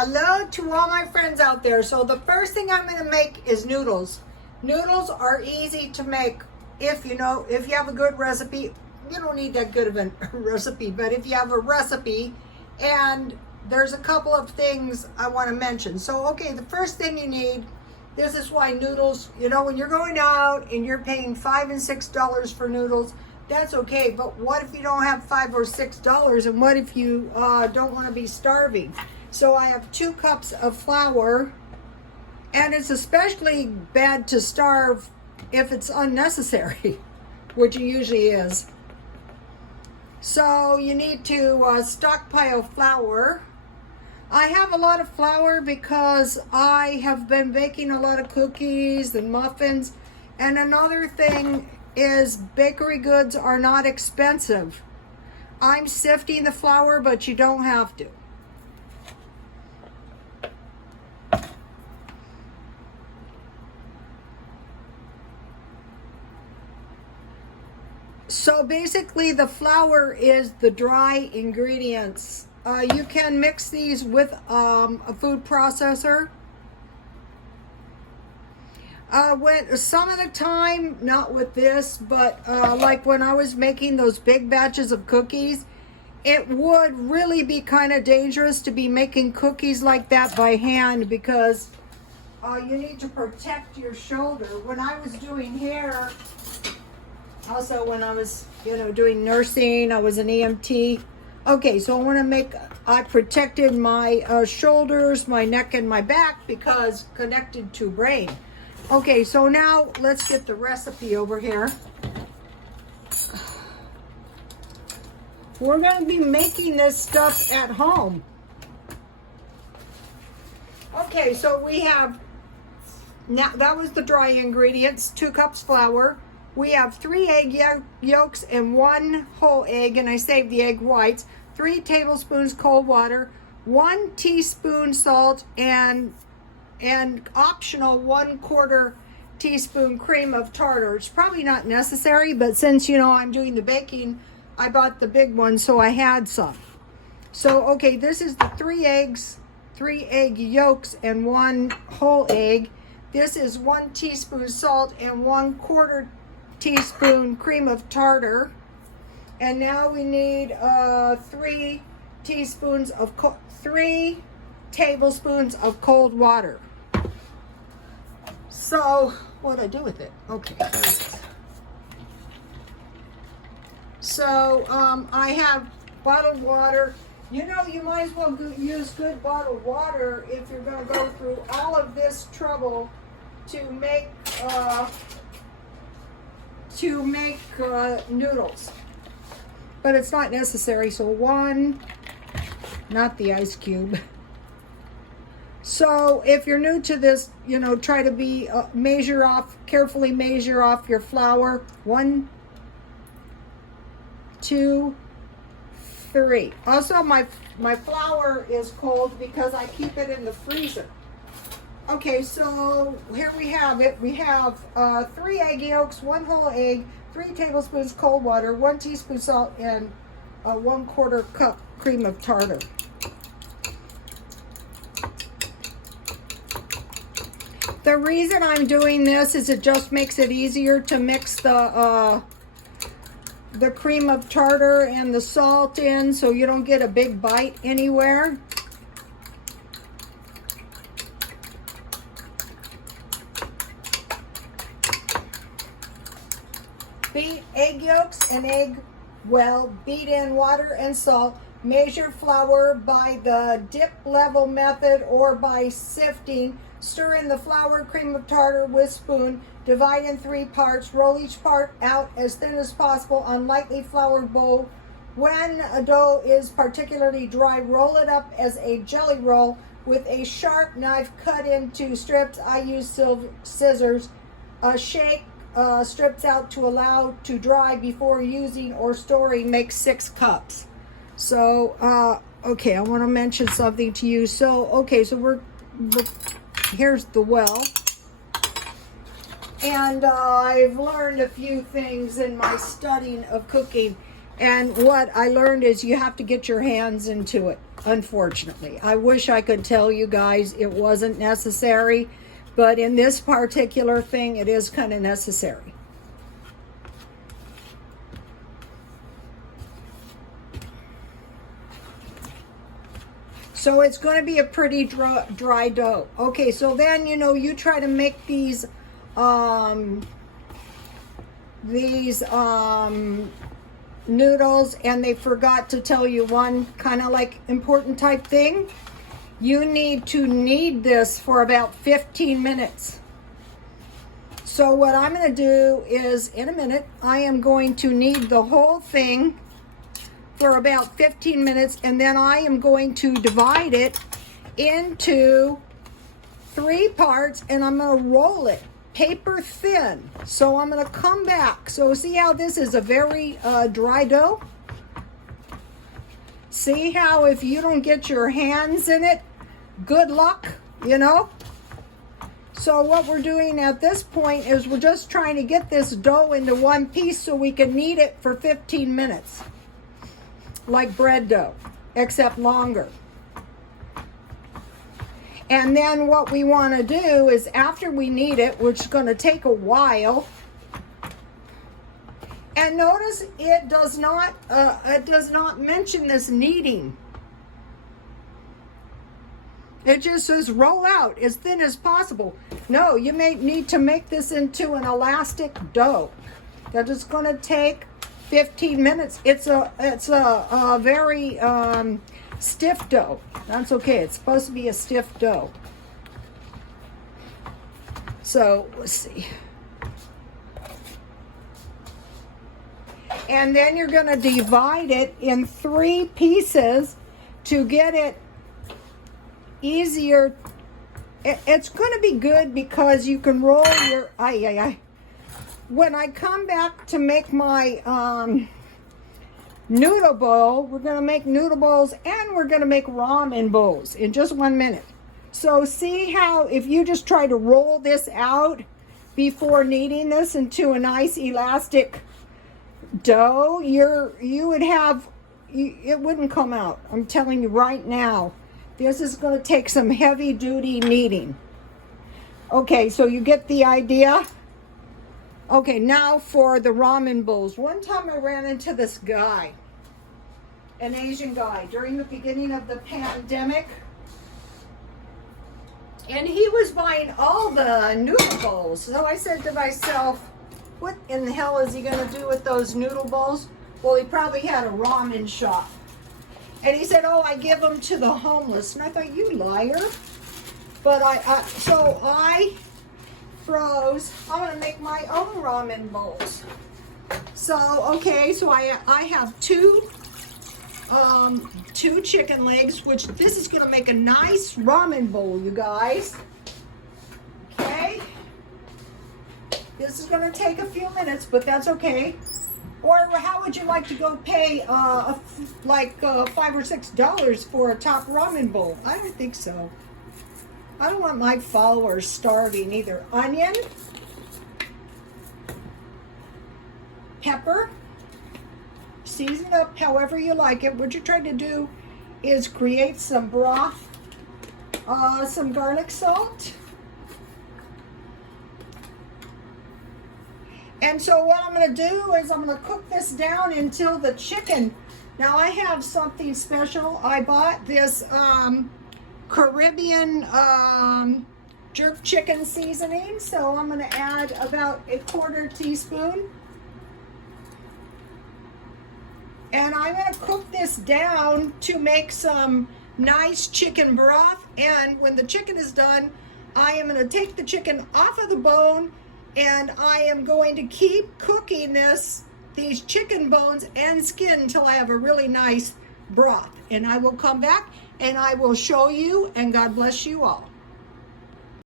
Hello to all my friends out there. So the first thing I'm going to make is noodles. Noodles are easy to make if you have a good recipe. You don't need that good of a recipe, but if you have a recipe, and there's a couple of things I want to mention. So, okay, the first thing you need, this is why noodles, when you're going out and you're paying $5 and $6 for noodles, that's okay. But what if you don't have $5 or $6, and what if you don't want to be starving? So I have 2 cups of flour, and it's especially bad to starve if it's unnecessary, which it usually is. So you need to stockpile flour. I have a lot of flour because I have been baking a lot of cookies and muffins. And another thing is bakery goods are not expensive. I'm sifting the flour, but you don't have to. So basically the flour is the dry ingredients. You can mix these with a food processor. Some of the time, not with this, but like when I was making those big batches of cookies, it would really be kind of dangerous to be making cookies like that by hand because you need to protect your shoulder. When I was doing hair, also when I was, doing nursing, I was an EMT. Okay, so I protected my shoulders, my neck, and my back because connected to brain. Okay, so now let's get the recipe over here. We're going to be making this stuff at home. Okay, so we have, now that was the dry ingredients, 2 cups flour. We have 3 egg yolks and 1 whole egg, and I saved the egg whites, 3 tablespoons cold water, 1 teaspoon salt, and optional 1/4 teaspoon cream of tartar. It's probably not necessary, but since I'm doing the baking, I bought the big one, so I had some. So okay, this is the 3 eggs, 3 egg yolks, and 1 whole egg. This is 1 teaspoon salt and 1/4 teaspoon cream of tartar. And now we need 3 tablespoons of cold water. So what do I do with it? Okay, there it is. So I have bottled water. You might as well use good bottled water if you're going to go through all of this trouble to make noodles. But it's not necessary. So 1, not the ice cube. So if you're new to this, try to be carefully measure off your flour. 1, 2, 3. Also, my flour is cold because I keep it in the freezer. Okay, so here we have it. We have 3 egg yolks, 1 whole egg, 3 tablespoons cold water, 1 teaspoon salt, and 1/4 cup cream of tartar. The reason I'm doing this is it just makes it easier to mix the cream of tartar and the salt in so you don't get a big bite anywhere. Beat egg yolks and egg well. Beat in water and salt. Measure flour by the dip level method or by sifting. Stir in the flour, cream of tartar with spoon. Divide in 3 parts. Roll each part out as thin as possible on lightly floured bowl. When a dough is particularly dry, roll it up as a jelly roll with a sharp knife. Cut into strips. I use scissors. Shake strips out to allow to dry before using or storing. Make 6 cups. So okay, I want to mention something to you. So okay, so we're here's the well, and I've learned a few things in my studying of cooking, and what I learned is you have to get your hands into it. unfortunately. I wish I could tell you guys it wasn't necessary, but in this particular thing, it is kind of necessary. So it's going to be a pretty dry dough. Okay, so then, you know, you try to make these noodles, and they forgot to tell you one kind of like important type thing. You need to knead this for about 15 minutes. So what I'm going to do is, in a minute, I am going to knead the whole thing for about 15 minutes, and then I am going to divide it into 3 parts, and I'm going to roll it paper thin. So I'm going to come back. So see how this is a very dry dough? See how if you don't get your hands in it, good luck, you know? So what we're doing at this point is we're just trying to get this dough into one piece so we can knead it for 15 minutes. Like bread dough, except longer. And then what we want to do is, after we knead it, which is going to take a while, and notice it does not mention this kneading. It just says roll out as thin as possible. No, you may need to make this into an elastic dough. That is going to take 15 minutes. It's a very stiff dough. That's okay. It's supposed to be a stiff dough. So let's see. And then you're going to divide it in 3 pieces to get it easier. It's going to be good because you can roll your when I come back to make my noodle bowl, we're going to make noodle bowls, and we're going to make ramen bowls in just 1 minute. So see how if you just try to roll this out before kneading this into a nice elastic dough, it wouldn't come out. I'm telling you right now, this is going to take some heavy duty kneading. Okay, so you get the idea? Okay, now for the ramen bowls. One time I ran into this guy, an Asian guy, during the beginning of the pandemic. And he was buying all the noodle bowls. So I said to myself, what in the hell is he going to do with those noodle bowls? Well, he probably had a ramen shop. And he said, oh, I give them to the homeless. And I thought, you liar. But so I froze. I'm going to make my own ramen bowls. So, okay, so I have two chicken legs, which this is going to make a nice ramen bowl, you guys. Okay. This is going to take a few minutes, but that's okay. Or how would you like to go pay $5 or $6 for a top ramen bowl? I don't think so. I don't want my followers starving either. Onion, pepper, season up however you like it. What you're trying to do is create some broth, some garlic salt. And so what I'm going to do is I'm going to cook this down until the chicken. Now I have something special. I bought this Caribbean jerk chicken seasoning. So I'm going to add about a 1/4 teaspoon. And I'm going to cook this down to make some nice chicken broth. And when the chicken is done, I am going to take the chicken off of the bone, and I am going to keep cooking these chicken bones and skin until I have a really nice broth. And I will come back and I will show you, and God bless you all.